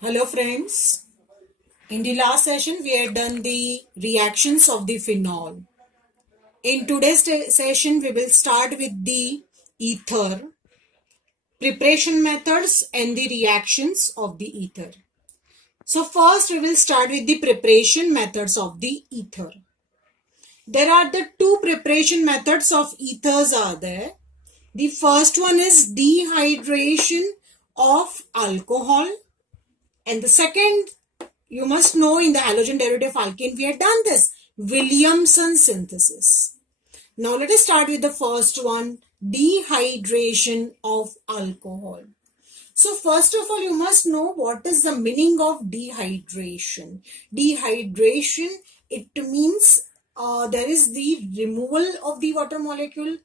Hello friends, in the last session we had done the reactions of the phenol. In today's session we will start with the ether, preparation methods and the reactions of the ether. So first we will start with the preparation methods of the ether. There are the two preparation methods of ethers are there. The first one is dehydration of alcohol. And the second, you must know in the halogen derivative alkane, we have done this Williamson synthesis. Now let us start with the first one, dehydration of alcohol. So first of all, you must know what is the meaning of dehydration. Dehydration, it means there is the removal of the water molecule.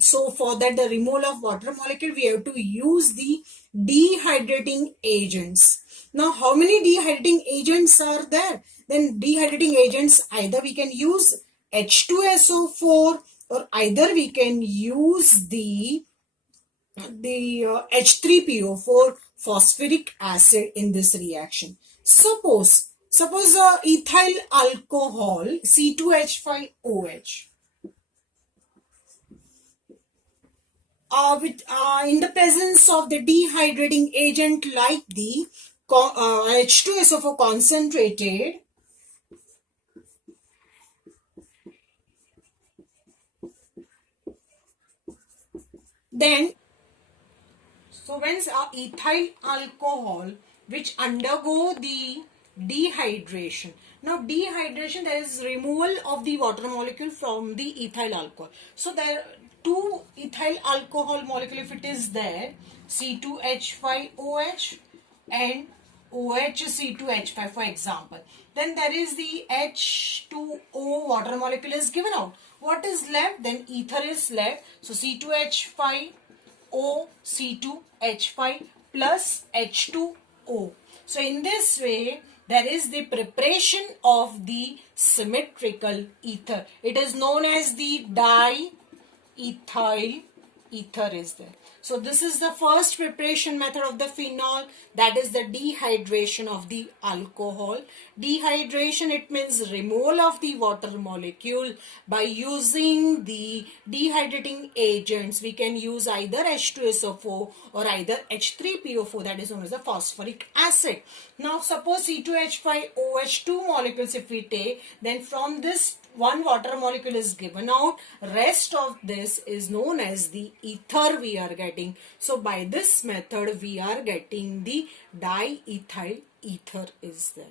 So for that, the removal of water molecule, we have to use the dehydrating agents. Now, how many dehydrating agents are there? Then dehydrating agents, either we can use H2SO4 or either we can use the H3PO4 phosphoric acid in this reaction. Suppose ethyl alcohol C2H5OH in the presence of the dehydrating agent like the H2SO4 concentrated, then so when ethyl alcohol which undergo the dehydration. Now dehydration, there is removal of the water molecule from the ethyl alcohol. So there are two ethyl alcohol molecule if it is there, C2H5OH and OHC2H5 for example. Then there is the H2O water molecule is given out. What is left? Then ether is left. So C2H5 O C2H5 plus H2O. So in this way, there is the preparation of the symmetrical ether. It is known as the diethyl ether is there. So this is the first preparation method of the phenol, that is the dehydration of the alcohol. Dehydration, it means removal of the water molecule by using the dehydrating agents. We can use either H2SO4 or either H3PO4, that is known as the phosphoric acid. Now suppose C2H5OH2 molecules if we take, then from this one water molecule is given out, rest of this is known as the ether we are getting. So by this method we are getting the diethyl ether is there.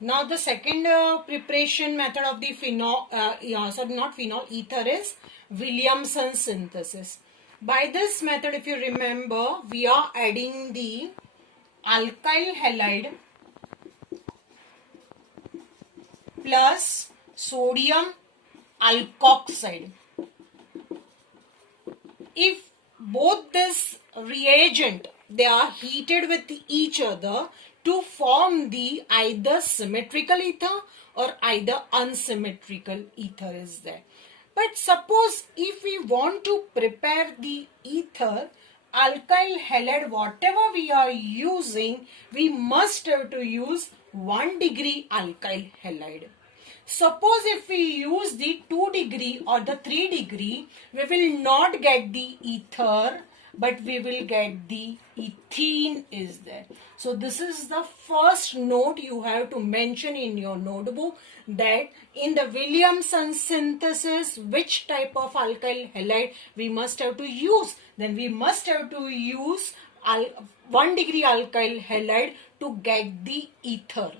Now the second preparation method of the phenol, ether is Williamson synthesis. By this method, if you remember, we are adding the alkyl halide plus sodium alkoxide. If both this reagent, they are heated with each other to form the either symmetrical ether or either unsymmetrical ether is there. But suppose if we want to prepare the ether, alkyl halide, whatever we are using, we must have to use 1 degree alkyl halide. Suppose if we use the 2 degree or the 3 degree, we will not get the ether, but we will get the ethene is there. So this is the first note you have to mention in your notebook, that in the Williamson synthesis, which type of alkyl halide we must have to use. Then we must have to use 1 degree alkyl halide to get the ether.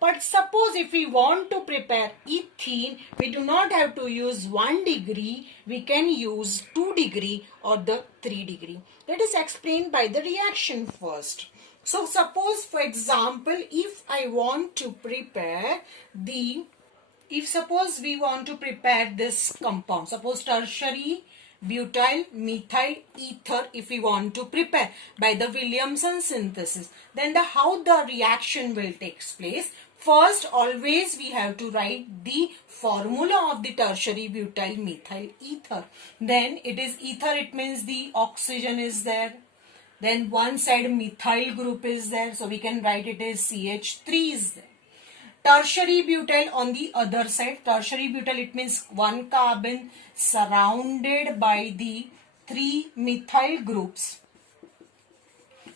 But suppose if we want to prepare ethene, we do not have to use 1 degree, we can use 2 degree or the 3 degree. Let us explain by the reaction first. So suppose for example, if I want to prepare suppose we want to prepare this compound, suppose tertiary butyl methyl ether, if we want to prepare by the Williamson synthesis, then how the reaction will take place. First, always we have to write the formula of the tertiary butyl methyl ether. Then it is ether, it means the oxygen is there. Then one side methyl group is there, so we can write it as CH3 is there. Tertiary butyl on the other side. Tertiary butyl, it means one carbon surrounded by the 3 methyl groups.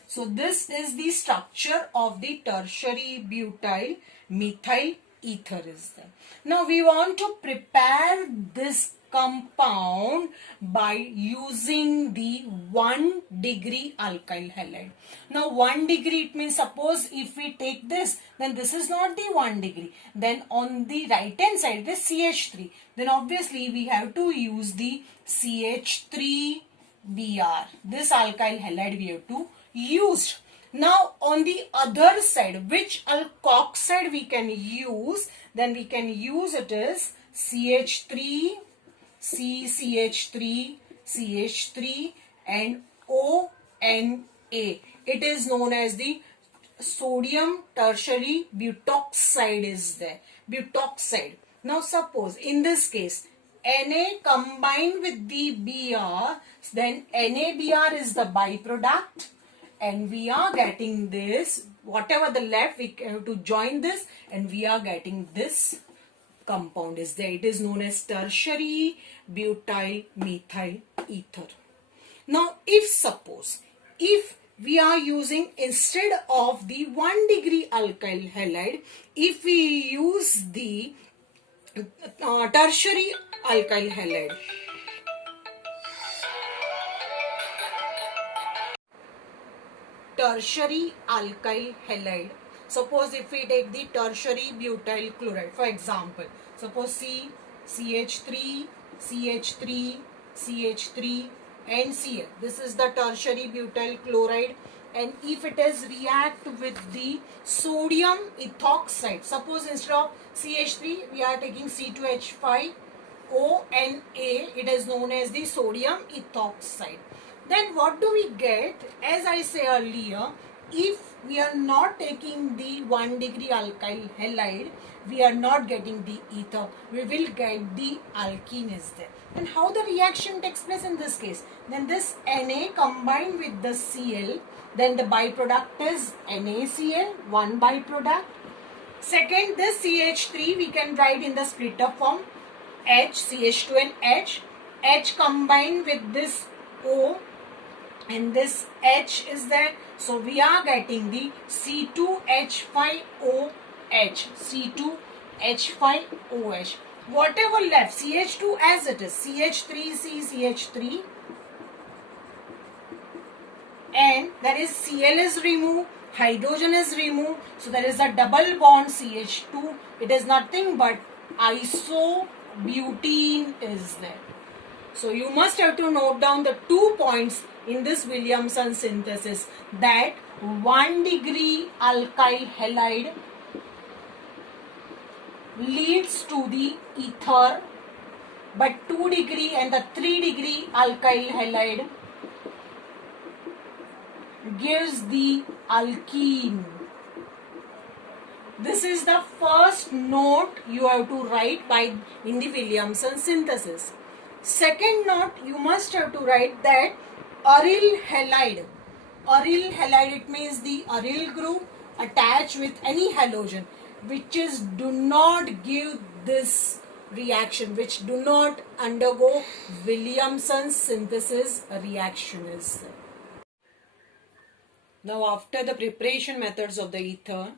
So this is the structure of the tertiary butyl methyl ether is there. Now we want to prepare this compound by using the 1 degree alkyl halide. Now 1 degree, it means suppose if we take this, then this is not the 1 degree. Then on the right hand side, this CH3. Then obviously we have to use the CH3Br. This alkyl halide we have to use. Now on the other side, which alkoxide we can use? Then we can use it as CH3, CCH3, CH3 and ONA. It is known as the sodium tertiary butoxide is there. Butoxide. Now suppose in this case, Na combined with the Br, then NaBr is the byproduct. And we are getting this, whatever the left, we have to join this and we are getting this compound is there. It is known as tertiary butyl methyl ether. Now if suppose, if we are using instead of the 1 degree alkyl halide, if we use the tertiary alkyl halide, tertiary alkyl halide. Suppose if we take the tertiary butyl chloride, for example, suppose CH3, CH3, CH3 and Cl. This is the tertiary butyl chloride. And if it is react with the sodium ethoxide, suppose instead of CH3 we are taking C2H5 ONA, it is known as the sodium ethoxide. Then what do we get? As I say earlier, if we are not taking the 1 degree alkyl halide, we are not getting the ether. We will get the alkene is there. And how the reaction takes place in this case? Then this Na combined with the Cl, then the byproduct is NaCl, one byproduct. Second, this CH3 we can write in the splitter form H, CH2 and H. H combined with this O and this H is there. So we are getting the C2H5OH, C2H5OH. Whatever left, CH2 as it is, CH3C, CH3, and there is Cl is removed, hydrogen is removed, so there is a double bond CH2. It is nothing but isobutene is there. So you must have to note down the 2 points in this Williamson synthesis, that 1 degree alkyl halide leads to the ether, but 2 degree and the 3 degree alkyl halide gives the alkene. This is the first note you have to write in the Williamson synthesis. Second note, you must have to write that aryl halide. Aryl halide, it means the aryl group attached with any halogen, which is do not give this reaction, which do not undergo Williamson synthesis reaction is. Now after the preparation methods of the ether,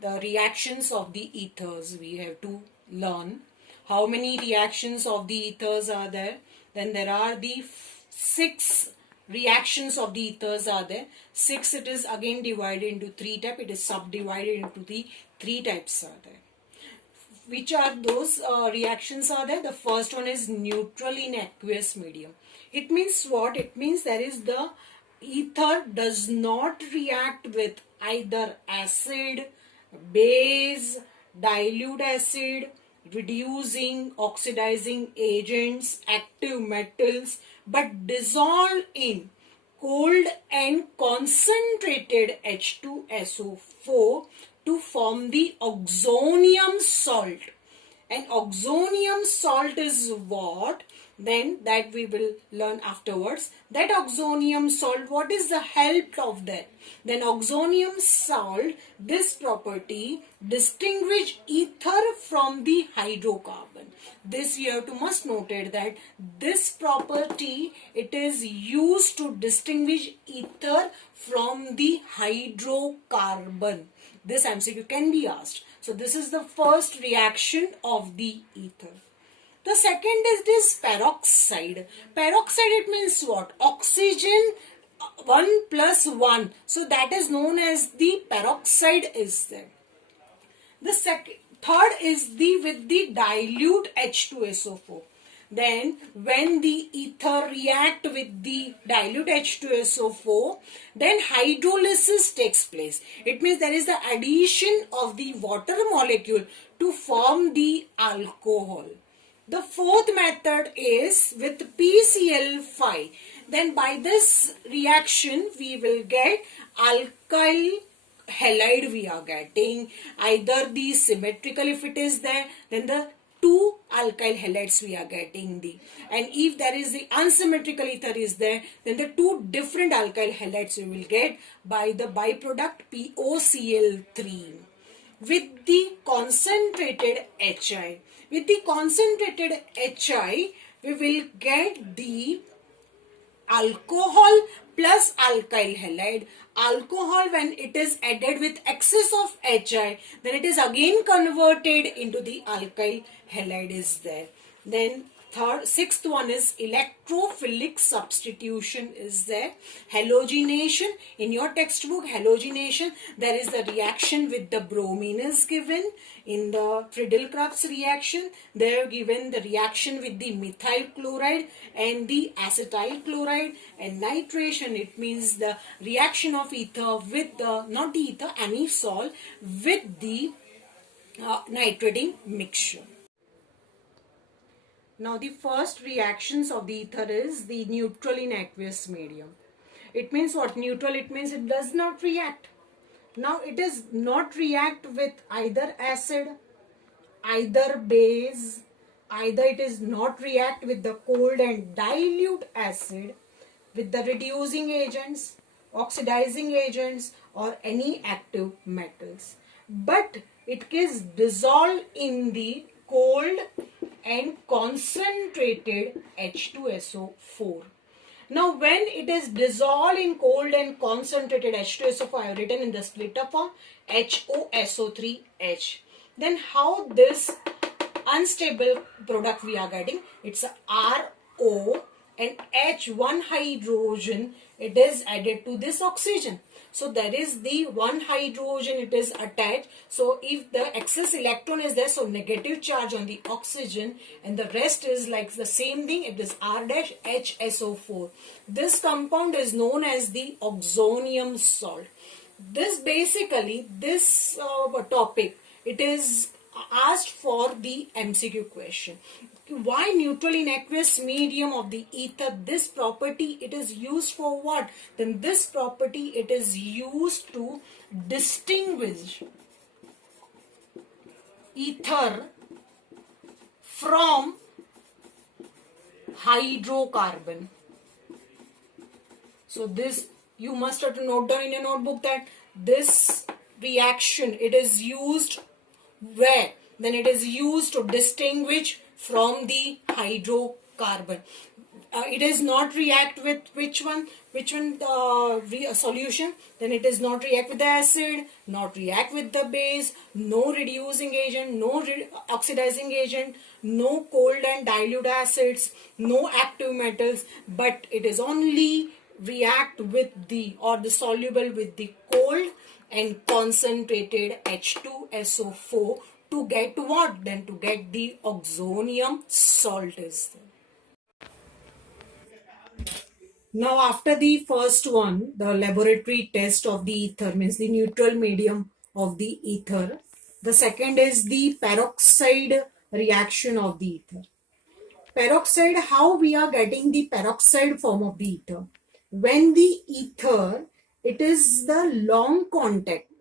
the reactions of the ethers we have to learn. How many reactions of the ethers are there? Then there are the 6 reactions of the ethers are there. 6, it is again divided into 3 types. It is subdivided into the 3 types are there. Which are those reactions are there? The first one is neutral in aqueous medium. It means what? It means there is the ether does not react with either acid, base, dilute acid, reducing, oxidizing agents, active metals, but dissolve in cold and concentrated H2SO4 to form the oxonium salt. And oxonium salt is what? then that we will learn afterwards. That oxonium salt, what is the help of that? Then oxonium salt, this property distinguish ether from the hydrocarbon. This you have to must noted that this property, it is used to distinguish ether from the hydrocarbon. This MCQ can be asked. So this is the first reaction of the ether. The second is this peroxide. Peroxide, it means what? Oxygen 1 plus 1. So that is known as the peroxide is there. The third is the with the dilute H2SO4. Then when the ether react with the dilute H2SO4, then hydrolysis takes place. It means there is the addition of the water molecule to form the alcohol. The fourth method is with PCl5. Then by this reaction we will get alkyl halide. We are getting either the symmetrical, if it is there, then the two alkyl halides we are getting the, and if there is the unsymmetrical ether is there, then the two different alkyl halides we will get by the byproduct POCl3 with the concentrated HI. With the concentrated HI, we will get the alcohol plus alkyl halide. Alcohol, when it is added with excess of HI, then it is again converted into the alkyl halide is there. Then sixth one is electrophilic substitution is there. Halogenation, in your textbook, halogenation, there is the reaction with the bromine is given. In the Friedel-Crafts reaction, they are given the reaction with the methyl chloride and the acetyl chloride. And nitration, it means the reaction of ether with the, not the ether, any salt with the nitrating mixture. Now the first reactions of the ether is the neutral in aqueous medium. It means what? Neutral, it means it does not react. Now it is not react with either acid, either base, either it is not react with the cold and dilute acid, with the reducing agents, oxidizing agents, or any active metals. But it is dissolved in the cold and concentrated H2SO4. Now when it is dissolved in cold and concentrated H2SO4, I have written in the splitter form HOSO3H. Then how this unstable product we are getting? It's a RO and H1 hydrogen, it is added to this oxygen. So there is the one hydrogen, it is attached. So if the excess electron is there, so negative charge on the oxygen, and the rest is like the same thing, it is R dash HSO4. This compound is known as the oxonium salt. This basically, this topic, it is asked for the MCQ question. Why neutral in aqueous medium of the ether? This property, it is used for what? Then this property, it is used to distinguish ether from hydrocarbon. So this, you must have to note down in your notebook that this reaction, it is used where? Then it is used to distinguish from the hydrocarbon. It is not react with which one solution? Then it is not react with the acid, not react with the base, no reducing agent, no oxidizing agent, no cold and dilute acids, no active metals, but it is only react with the, or the soluble with the cold and concentrated H2SO4 to get what? Then to get the oxonium salt is there. Now after the first one, the laboratory test of the ether, means the neutral medium of the ether. The second is the peroxide reaction of the ether. Peroxide, how we are getting the peroxide form of the ether? When the ether, it is the long contact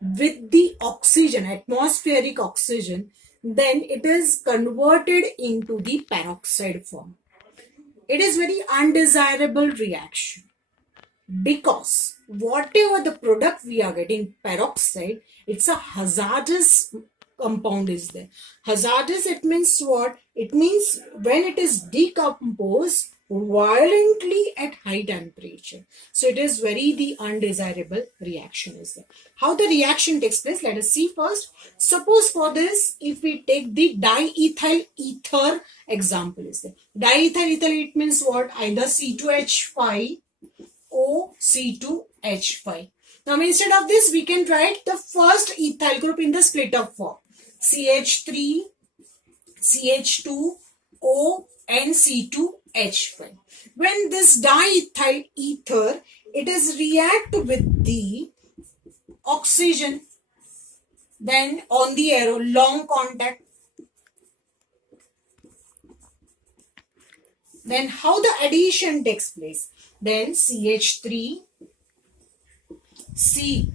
with the oxygen, atmospheric oxygen, then it is converted into the peroxide form. It is very undesirable reaction, because whatever the product we are getting, peroxide, it's a hazardous compound is there. Hazardous, it means what? It means when it is decomposed violently at high temperature. So it is very the undesirable reaction is there. How the reaction takes place, let us see first. Suppose for this, if we take the diethyl ether example is there. Diethyl ether, it means what? Either C2H5 O C2H5. Now instead of this, we can write the first ethyl group in the split up form. CH3, CH2, O and C2H5. When this diethyl ether, it is react with the oxygen, then on the arrow, long contact. Then how the addition takes place? Then CH3, C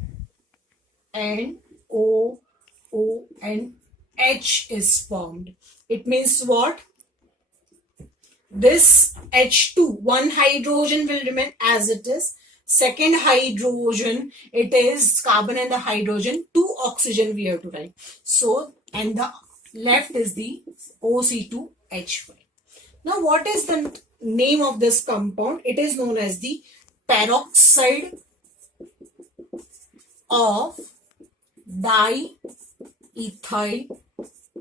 and O, O and H is formed. It means what? This H2, one hydrogen will remain as it is. Second hydrogen, it is carbon and the hydrogen, 2 oxygen we have to write. So, and the left is the OC2H5. Now, what is the name of this compound? It is known as the peroxide of diethyl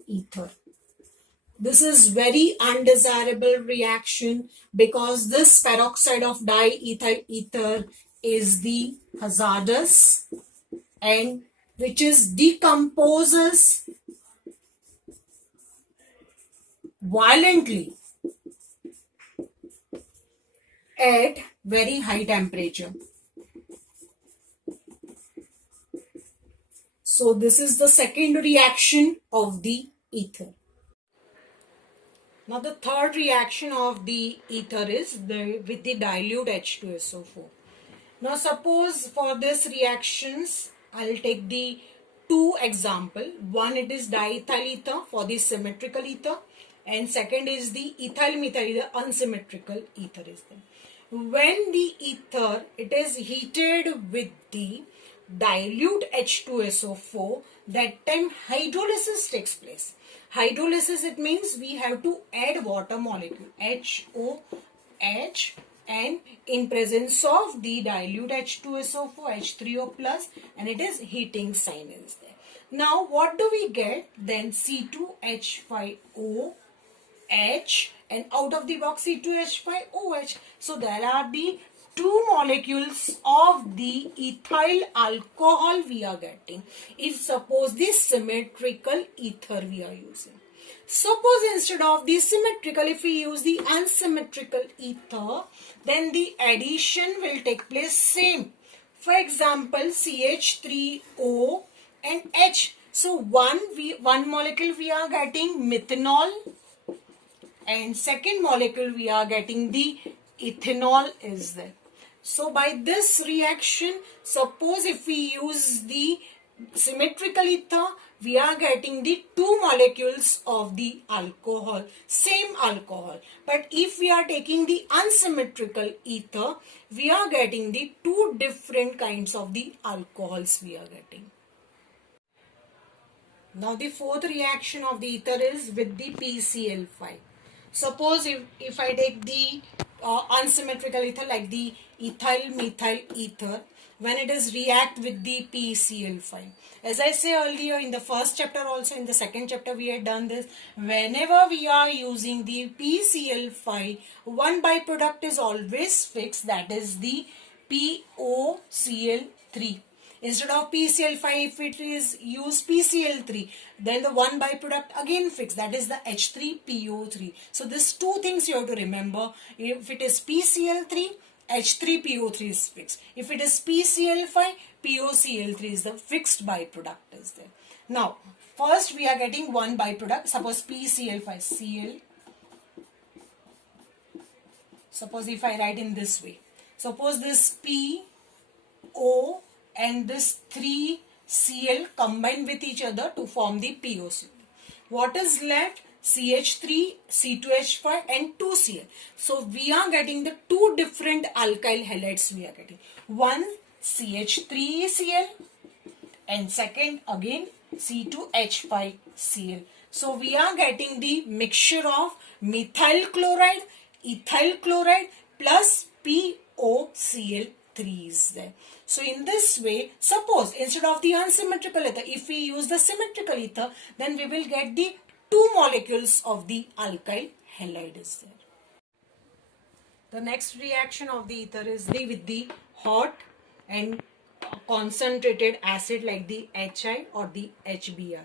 ether. This is very undesirable reaction because this peroxide of diethyl ether is the hazardous and which is decomposes violently at very high temperature. So this is the second reaction of the ether. Now the third reaction of the ether is with the dilute H2SO4. Now suppose for this reactions, I'll take the two example. One, it is diethyl ether for the symmetrical ether, and second is the ethyl methyl ether, unsymmetrical ether is there. When the ether, it is heated with the dilute H2SO4, that time hydrolysis takes place. Hydrolysis, it means we have to add water molecule HOH, and in presence of the dilute H2SO4, H3O plus, and it is heating sign is there. Now what do we get? Then C2H5O H, and out of the box C2H5OH. So there are the two molecules of the ethyl alcohol we are getting. If suppose this symmetrical ether we are using. Suppose instead of the symmetrical, if we use the unsymmetrical ether, then the addition will take place same. For example, CH3O and H. So one molecule we are getting methanol, and second molecule we are getting the ethanol is there. So by this reaction, suppose if we use the symmetrical ether, we are getting the two molecules of the alcohol, same alcohol. But if we are taking the unsymmetrical ether, we are getting the two different kinds of the alcohols we are getting. Now the fourth reaction of the ether is with the PCl5. Suppose if I take the unsymmetrical ether like the ethyl methyl ether, when it is react with the PCl5. As I say earlier in the first chapter, also in the second chapter we had done this. Whenever we are using the PCl5, one byproduct is always fixed, that is the POCl3. Instead of PCl5, if it is use PCl3, then the one byproduct again fixed, that is the H3PO3. So these two things you have to remember. If it is PCl3, H3PO3 is fixed. If it is PCl5, POCl3 is the fixed byproduct is there. Now, first we are getting one byproduct. Suppose PCl5, Cl. Suppose if I write in this way. Suppose this P, O, and this 3Cl combine with each other to form the POC. What is left? CH3, C2H5 and 2Cl. So we are getting the two different alkyl halides we are getting. One CH3Cl and second again C2H5Cl. So we are getting the mixture of methyl chloride, ethyl chloride plus POCl3 is there. So in this way, suppose instead of the unsymmetrical ether, if we use the symmetrical ether, then we will get the two molecules of the alkyl halide is there. The next reaction of the ether is with the hot and concentrated acid like the HI or the HBr.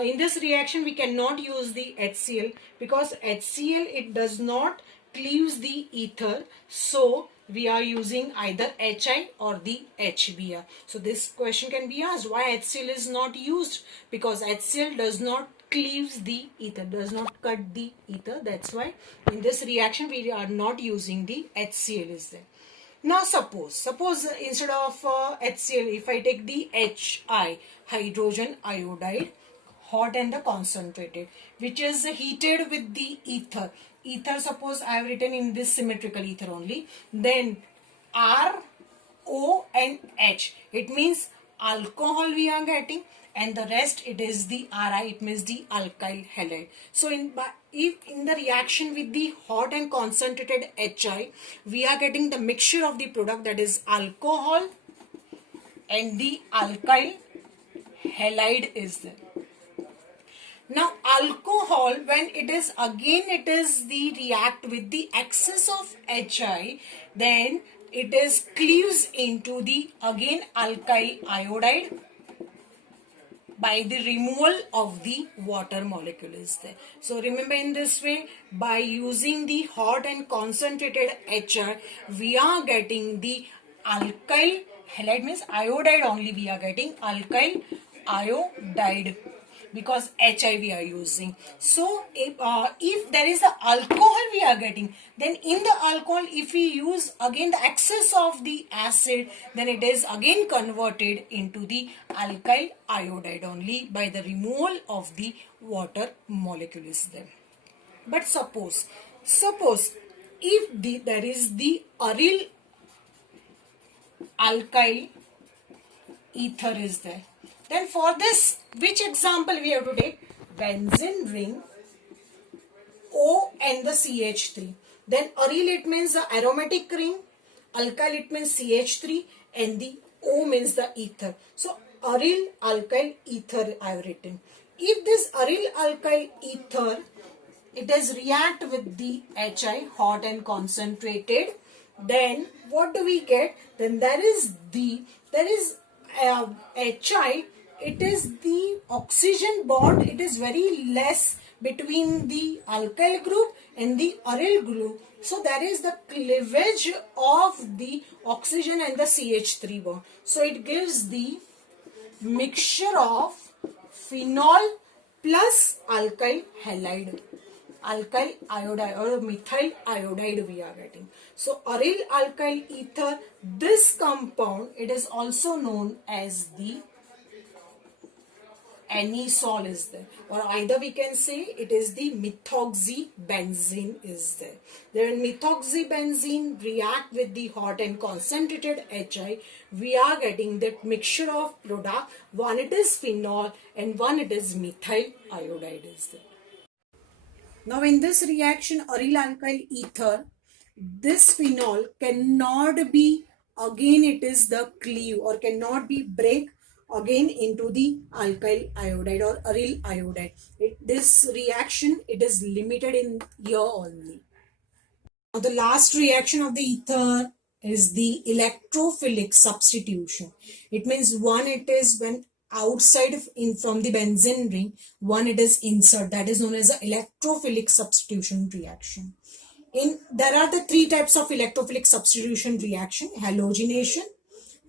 In this reaction we cannot use the HCl because HCl it does not cleaves the ether, so we are using either HI or the HBr. So this question can be asked, why HCl is not used? Because HCl does not cleaves the ether, does not cut the ether. That's why in this reaction we are not using the HCl is there. Now suppose instead of HCl, if I take the HI, hydrogen iodide, hot and the concentrated, which is heated with the ether. Ether, suppose I have written in this symmetrical ether only. Then R, O and H. It means alcohol we are getting, and the rest it is the Ri, it means the alkyl halide. So if in the reaction with the hot and concentrated HI, we are getting the mixture of the product, that is alcohol and the alkyl halide is there. Now alcohol, when it is the react with the excess of HI, then it is cleaves into the again alkyl iodide by the removal of the water molecule is there. So remember, in this way, by using the hot and concentrated HI, we are getting the alkyl halide, means iodide only we are getting alkyl iodide, because HI we are using. So if there is the alcohol we are getting, then in the alcohol if we use again the excess of the acid, then it is again converted into the alkyl iodide only by the removal of the water molecule is there. But suppose if there is the aryl alkyl ether is there, then for this, which example we have to take? Benzene ring, O and the CH3. Then aryl it means the aromatic ring, alkyl it means CH3, and the O means the ether. So aryl alkyl ether I have written. If this aryl alkyl ether, it is react with the HI, hot and concentrated, then what do we get? Then there is HI, it is the oxygen bond, it is very less between the alkyl group and the aryl group. So there is the cleavage of the oxygen and the CH3 bond. So it gives the mixture of phenol plus alkyl halide, alkyl iodide or methyl iodide we are getting. So aryl alkyl ether, this compound, it is also known as the anisole is there, or either we can say it is the methoxybenzene is there. Then methoxybenzene react with the hot and concentrated HI, we are getting that mixture of product, one it is phenol and one it is methyl iodide is there. Now in this reaction aryl alkyl ether, this phenol cannot be, again it is the cleave or cannot be break again into the alkyl iodide or aryl iodide. This reaction, it is limited in here only. Now the last reaction of the ether is the electrophilic substitution. It means one it is when outside from the benzene ring, one it is insert, that is known as the electrophilic substitution reaction. There are the three types of electrophilic substitution reaction: halogenation,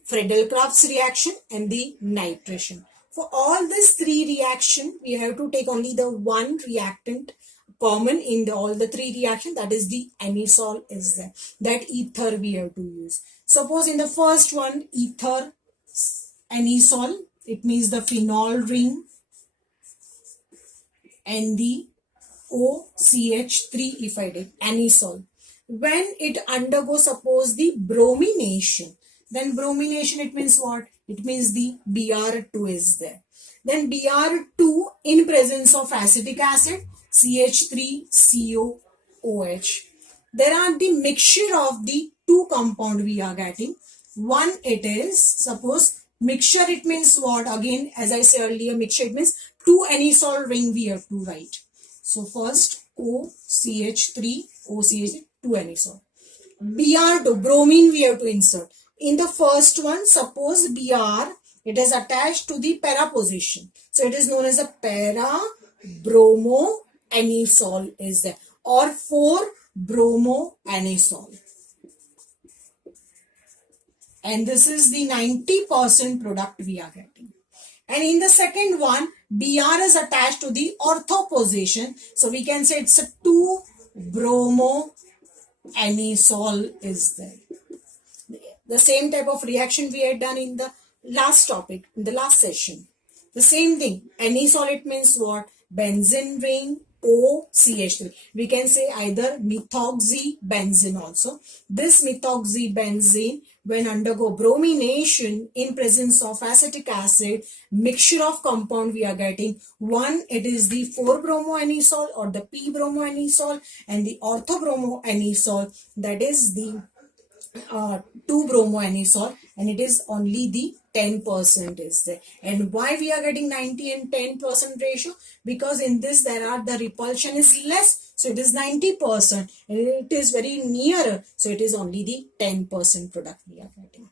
Friedel-Crafts reaction and the nitration. For all these three reactions, we have to take only the one reactant common in all the three reactions, that is the anisole is there. That ether we have to use. Suppose in the first one, ether anisole, it means the phenol ring and the OCH3 if I take anisole. When it undergoes suppose the bromination, then bromination it means what? It means the Br2 is there. Then Br2 in presence of acetic acid, CH3COOH. There are the mixture of the two compound we are getting. One it is, suppose mixture it means what? Again as I said earlier, mixture it means two anisole ring we have to write. So first OCH3, OCH2 anisole. Br2, bromine we have to insert. In the first one, suppose Br, it is attached to the para position. So it is known as a para-bromo anisole is there, or 4-bromo anisole. And this is the 90% product we are getting. And in the second one, Br is attached to the ortho position. So we can say it's a 2-bromo anisole is there. The same type of reaction we had done in the last topic, in the last session. The same thing. Anisole it means what? Benzene ring, OCH3. We can say either methoxybenzene also. This methoxybenzene, when undergo bromination in presence of acetic acid, mixture of compound we are getting. One, it is the 4-bromo anisole or the p-bromo anisole, and the ortho-bromo anisole, that is the 2-bromo anisole, and it is only the 10% is there. And why we are getting 90 and 10% ratio? Because in this there are the repulsion is less, so it is 90%, and it is very near, so it is only the 10% product we are getting.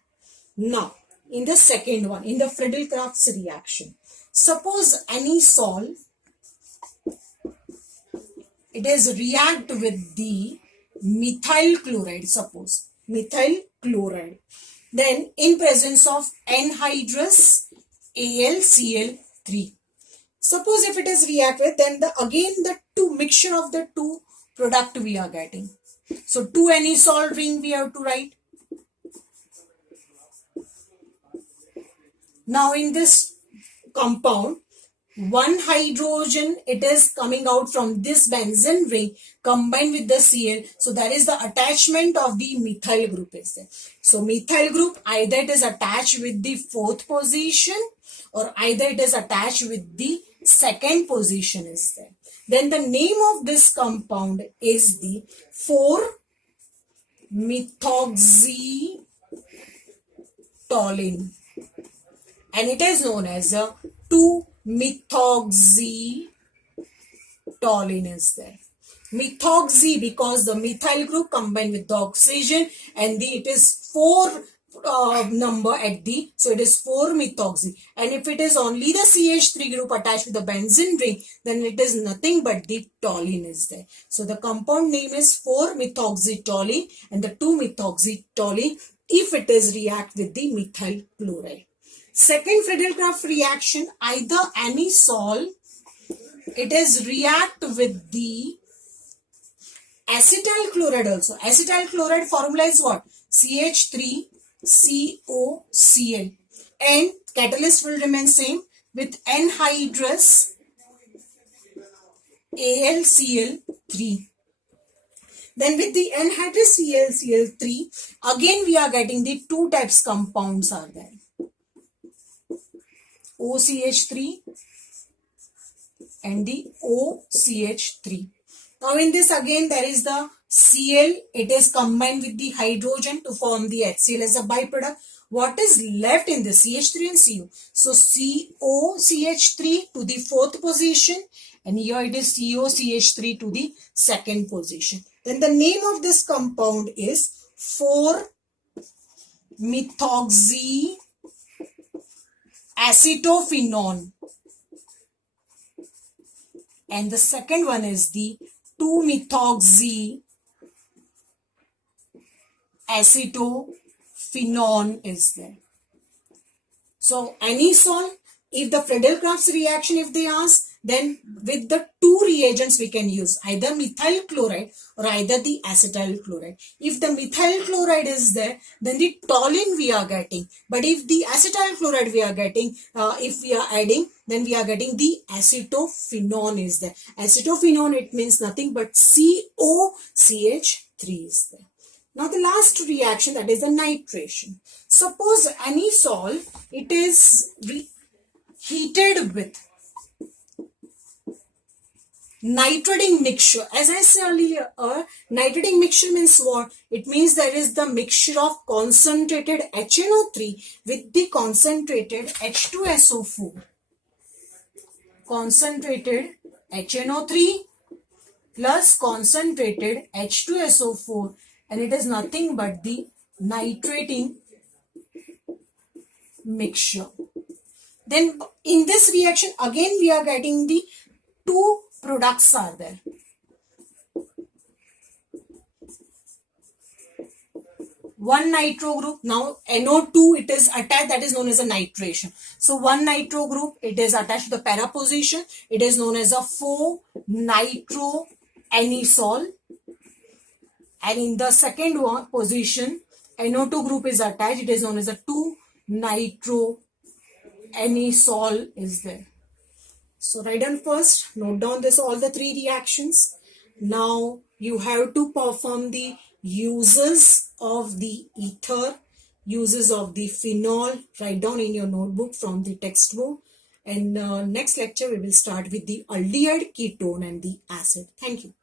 Now in the second one, in the Friedel-Crafts reaction, suppose anisole, it is react with the methyl chloride, suppose methyl chloride, then in presence of anhydrous AlCl3. Suppose if it is react with, then again the two mixture of the two product we are getting. So 2 anisole ring we have to write. Now in this compound, one hydrogen, it is coming out from this benzene ring combined with the Cl. So that is the attachment of the methyl group is there. So methyl group, either it is attached with the 4th position or either it is attached with the 2nd position is there. Then the name of this compound is the 4-methoxytoluene, and it is known as a 2-methoxytoluene is there. Methoxy because the methyl group combined with the oxygen, and it is 4 number at the, so it is 4-methoxy. And if it is only the CH3 group attached with the benzene ring, then it is nothing but the toluene is there. So the compound name is 4-methoxytoluene and the 2-methoxytoluene if it is react with the methyl chloride. Second Friedel-Crafts reaction, either anisole, it is react with the acetyl chloride also. Acetyl chloride formula is what? CH3COCl, and catalyst will remain same with anhydrous AlCl3. Then with the anhydrous AlCl3, again we are getting the two types compounds are there. OCH3 and the OCH3. Now in this again there is the Cl, it is combined with the hydrogen to form the HCl as a byproduct. What is left in the CH3 and CO? So COCH3 to the 4th position, and here it is COCH3 to the 2nd position. Then the name of this compound is 4-methoxyacetophenone, and the second one is the 2-methoxyacetophenone is there. So anisole, if the Friedel-Crafts reaction if they ask, then with the two reagents we can use either methyl chloride or either the acetyl chloride. If the methyl chloride is there, then the toluene we are getting. But if the acetyl chloride we are getting, if we are adding, then we are getting the acetophenone is there. Acetophenone, it means nothing but COCH3 is there. Now the last reaction, that is the nitration. Suppose any salt, it is heated with nitrogen mixture. As I said earlier, nitrogen mixture means what? It means there is the mixture of concentrated HNO3 with the concentrated H2SO4. Concentrated HNO3 plus concentrated H2SO4, and it is nothing but the nitrating mixture. Then in this reaction again we are getting the two products are there. One nitro group, now NO2 it is attached, that is known as a nitration. So one nitro group, it is attached to the para position, it is known as a 4-nitroanisole. And in the second one position, NO2 group is attached, it is known as a 2-nitroanisole is there. So write down first, note down this all the three reactions. Now you have to perform the uses of the ether, uses of the phenol, write down in your notebook from the textbook. And next lecture we will start with the aldehyde, ketone and the acid. Thank you.